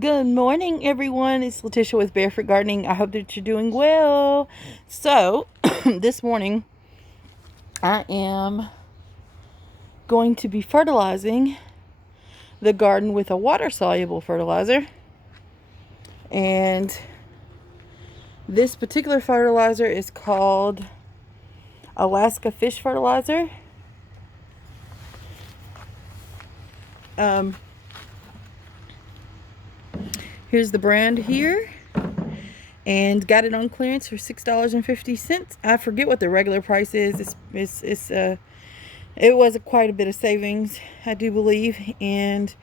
Good morning, everyone. It's Letitia with Barefoot Gardening. I hope that you're doing well. So, this morning, I am going to be fertilizing the garden with a water-soluble fertilizer. And this particular fertilizer is called Alaska Fish Fertilizer. Here's the brand here, and got it on clearance for $6.50. I forget what the regular price is. It was quite a bit of savings, I do believe, and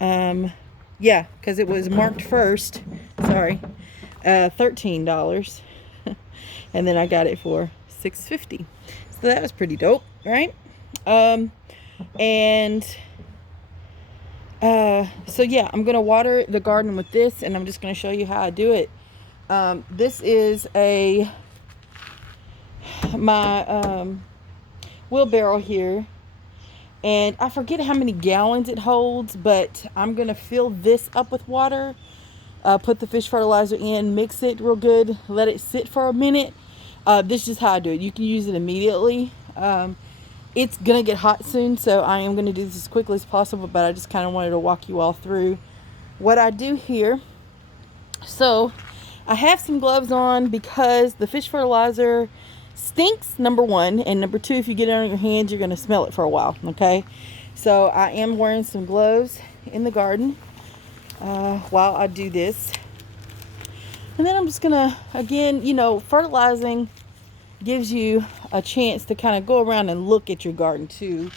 yeah, because it was marked first. Sorry, $13, and then I got it for $6.50. So that was pretty dope, right? So yeah, I'm gonna water the garden with this, and I'm just gonna show you how I do it. This is my wheelbarrow here, and I forget how many gallons it holds, but I'm gonna fill this up with water, put the fish fertilizer in, mix it real good, let it sit for a minute. This is how I do it. You can use it immediately. It's gonna get hot soon, so I am gonna do this as quickly as possible, but I just kind of wanted to walk you all through what I do here. So I have some gloves on because the fish fertilizer stinks, number one, and number two, if you get it on your hands, you're gonna smell it for a while. Okay, so I am wearing some gloves in the garden while I do this, and then I'm just gonna, again, fertilizing gives you a chance to kind of go around and look at your garden too,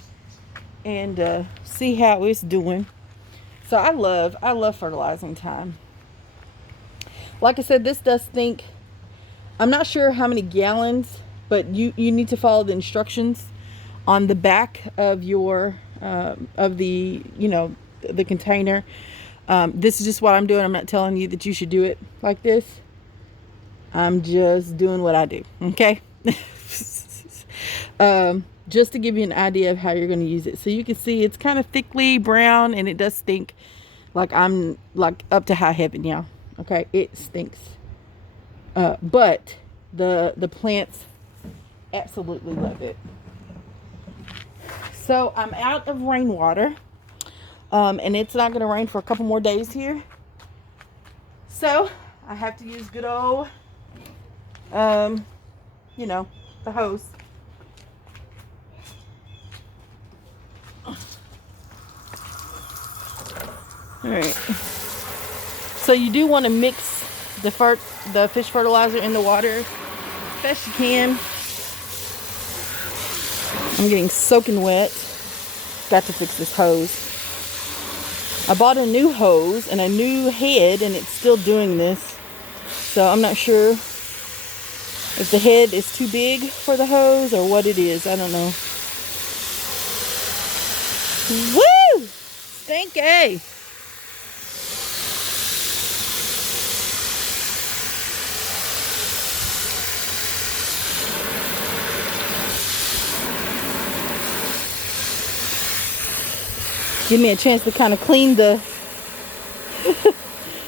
and see how it's doing. So I love fertilizing time. Like I said, this does stink. I'm not sure how many gallons, but you need to follow the instructions on the back of your of the the container. This is just what I'm doing. I'm not telling you that you should do it like this. I'm just doing what I do. Okay. Just to give you an idea of how you're going to use it. So you can see it's kind of thickly brown, and it does stink. Like I'm like up to high heaven, y'all. Okay, it stinks. But the plants absolutely love it. So I'm out of rainwater, and it's not going to rain for a couple more days here. So I have to use good old, the hose. All right. So you do want to mix the fish fertilizer in the water as best you can. I'm getting soaking wet. Got to fix this hose. I bought a new hose and a new head, and it's still doing this. So I'm not sure if the head is too big for the hose or what it is. I don't know. Woo! Stinky! Give me a chance to kind of clean the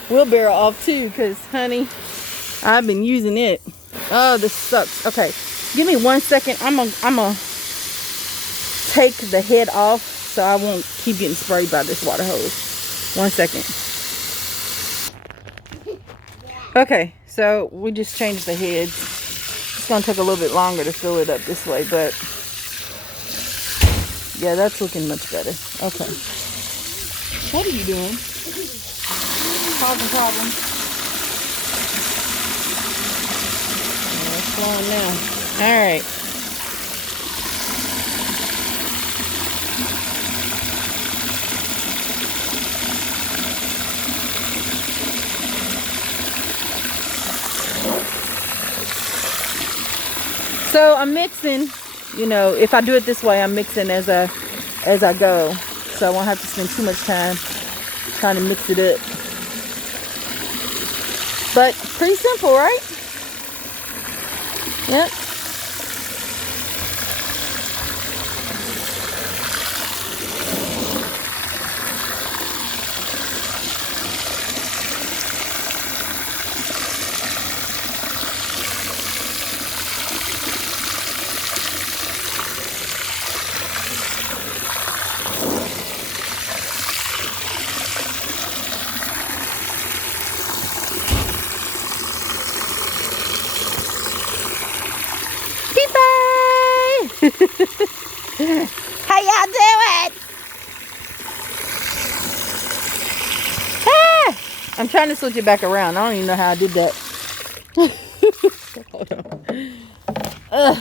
wheelbarrow off too, because honey, I've been using it. Oh, this sucks. Okay, give me 1 second. I'm gonna take the head off so I won't keep getting sprayed by this water hose. 1 second. Okay, so we just changed the heads. It's gonna take a little bit longer to fill it up this way, but yeah, that's looking much better. Okay. What are you doing? Causing problems. Yeah, it's flowing now. All right. So I'm mixing. If I do it this way, I'm mixing as I go, so I won't have to spend too much time trying to mix it up. But pretty simple, right? Yep. How y'all doing? Ah! I'm trying to switch it back around. I don't even know how I did that. Hold on. Ugh.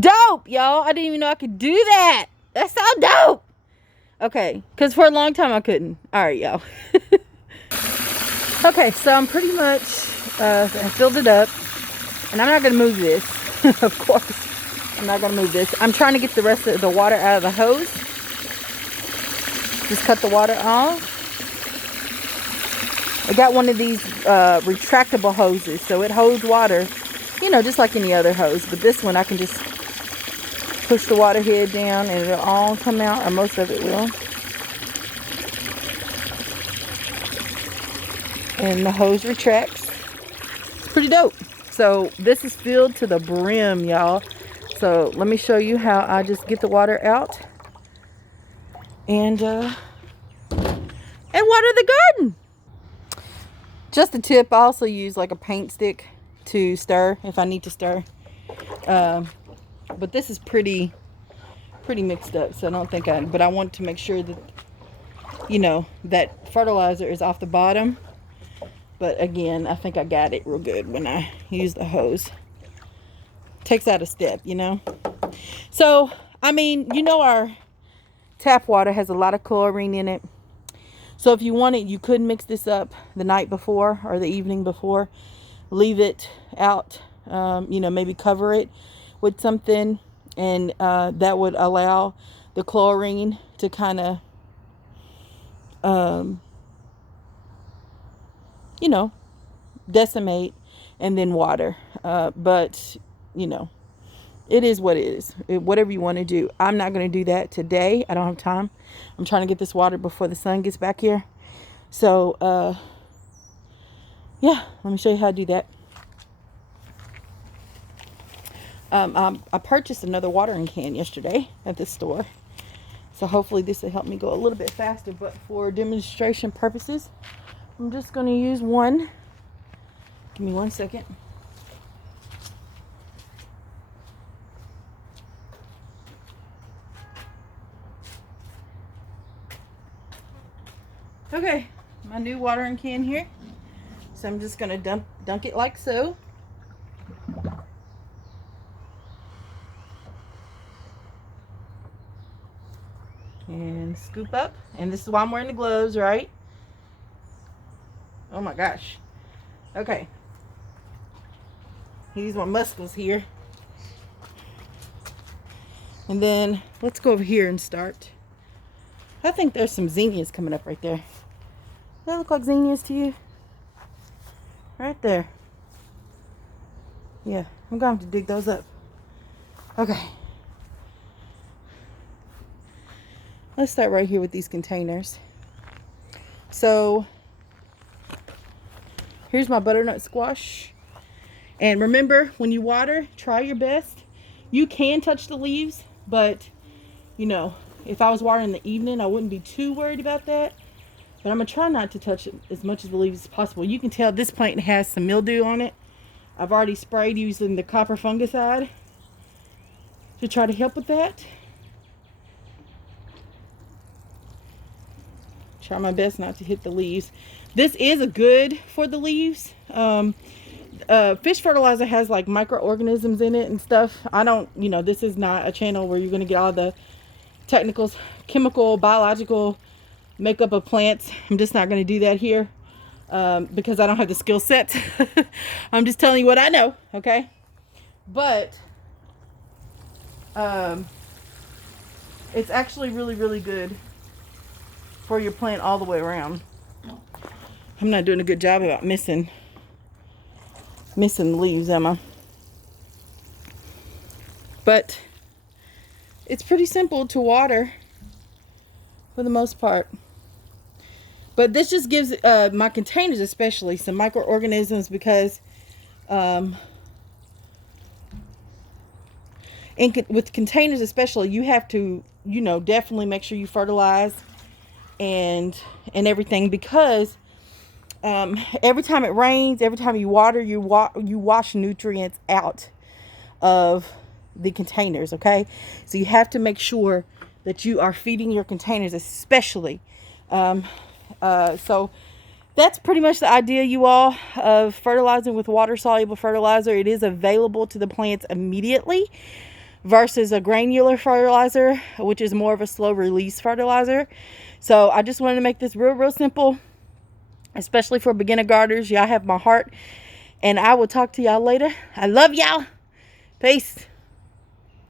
Dope, y'all. I didn't even know I could do that. That's so dope. Okay, because for a long time I couldn't. All right, y'all. Okay, so I'm pretty much I filled it up. And I'm not going to move this. Of course, I'm not going to move this. I'm trying to get the rest of the water out of the hose. Just cut the water off. I got one of these retractable hoses, so it holds water, you know, just like any other hose. But this one, I can just push the water head down and it'll all come out, or most of it will. And the hose retracts. It's pretty dope. So this is filled to the brim, y'all. So let me show you how I just get the water out and water the garden. Just a tip, I also use like a paint stick to stir if I need to stir. But this is pretty mixed up, so I don't think but I want to make sure that, you know, that fertilizer is off the bottom. But again, I think I got it real good when I use the hose. Takes out a step, you know. So, I mean, you know, our tap water has a lot of chlorine in it. So if you wanted, you could mix this up the night before or the evening before. Leave it out, you know, maybe cover it with something. And that would allow the chlorine to kind of, you know, decimate and then water. But, you know, it is what it is. Whatever you want to do. I'm not going to do that today. I don't have time. I'm trying to get this water before the sun gets back here. So, yeah, let me show you how to do that. I purchased another watering can yesterday at the store. So hopefully this will help me go a little bit faster. But for demonstration purposes, I'm just going to use one. Give me 1 second. Okay, my new watering can here. So I'm just going to dunk it like so. And scoop up. And this is why I'm wearing the gloves, right? Oh my gosh. Okay. Use my muscles here. And then let's go over here and start. I think there's some zinnias coming up right there. Does that look like zinnias to you? Right there. Yeah, I'm going to have to dig those up. Okay. Let's start right here with these containers. So, here's my butternut squash. And remember, when you water, try your best. You can touch the leaves, but, you know, if I was watering in the evening, I wouldn't be too worried about that. But I'm going to try not to touch it as much of the leaves as possible. You can tell this plant has some mildew on it. I've already sprayed using the copper fungicide to try to help with that. Try my best not to hit the leaves. This is a good for the leaves. Fish fertilizer has like microorganisms in it and stuff. I don't, you know, this is not a channel where you're going to get all the technicals, chemical, biological makeup of plants. I'm just not going to do that here because I don't have the skill set. I'm just telling you what I know, okay? But it's actually really good for your plant all the way around. I'm not doing a good job about missing the leaves, am I? But it's pretty simple to water for the most part. But this just gives my containers especially some microorganisms because with containers especially, you have to, you know, definitely make sure you fertilize and everything, because every time it rains, every time you water, you wash nutrients out of the containers, okay? So you have to make sure that you are feeding your containers, especially. So that's pretty much the idea, you all, of fertilizing with water-soluble fertilizer. It is available to the plants immediately versus a granular fertilizer, which is more of a slow-release fertilizer. So I just wanted to make this real simple, especially for beginner gardeners. Y'all have my heart, and I will talk to y'all later. I love y'all. Peace.